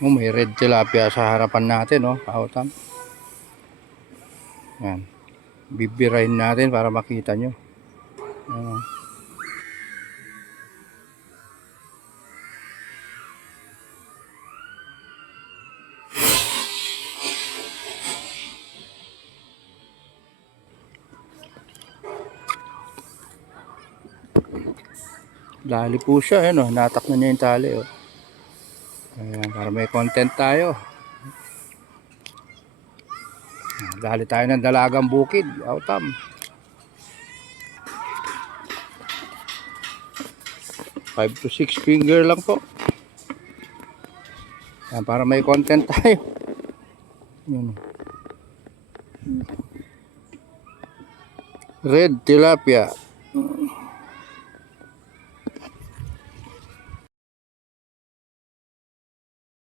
Oh, may red tilapia sa harapan natin, oh, kautam. Yan. Bibirahin natin para makita nyo. Yan, oh. Dali po siya, ano, natak na niya yung tali, oh. Ayan, para may content tayo. Dali tayo ng dalagang bukid, autam. 5 to 6 finger lang po. Ayan, para may content tayo. Ayan. Red tilapia.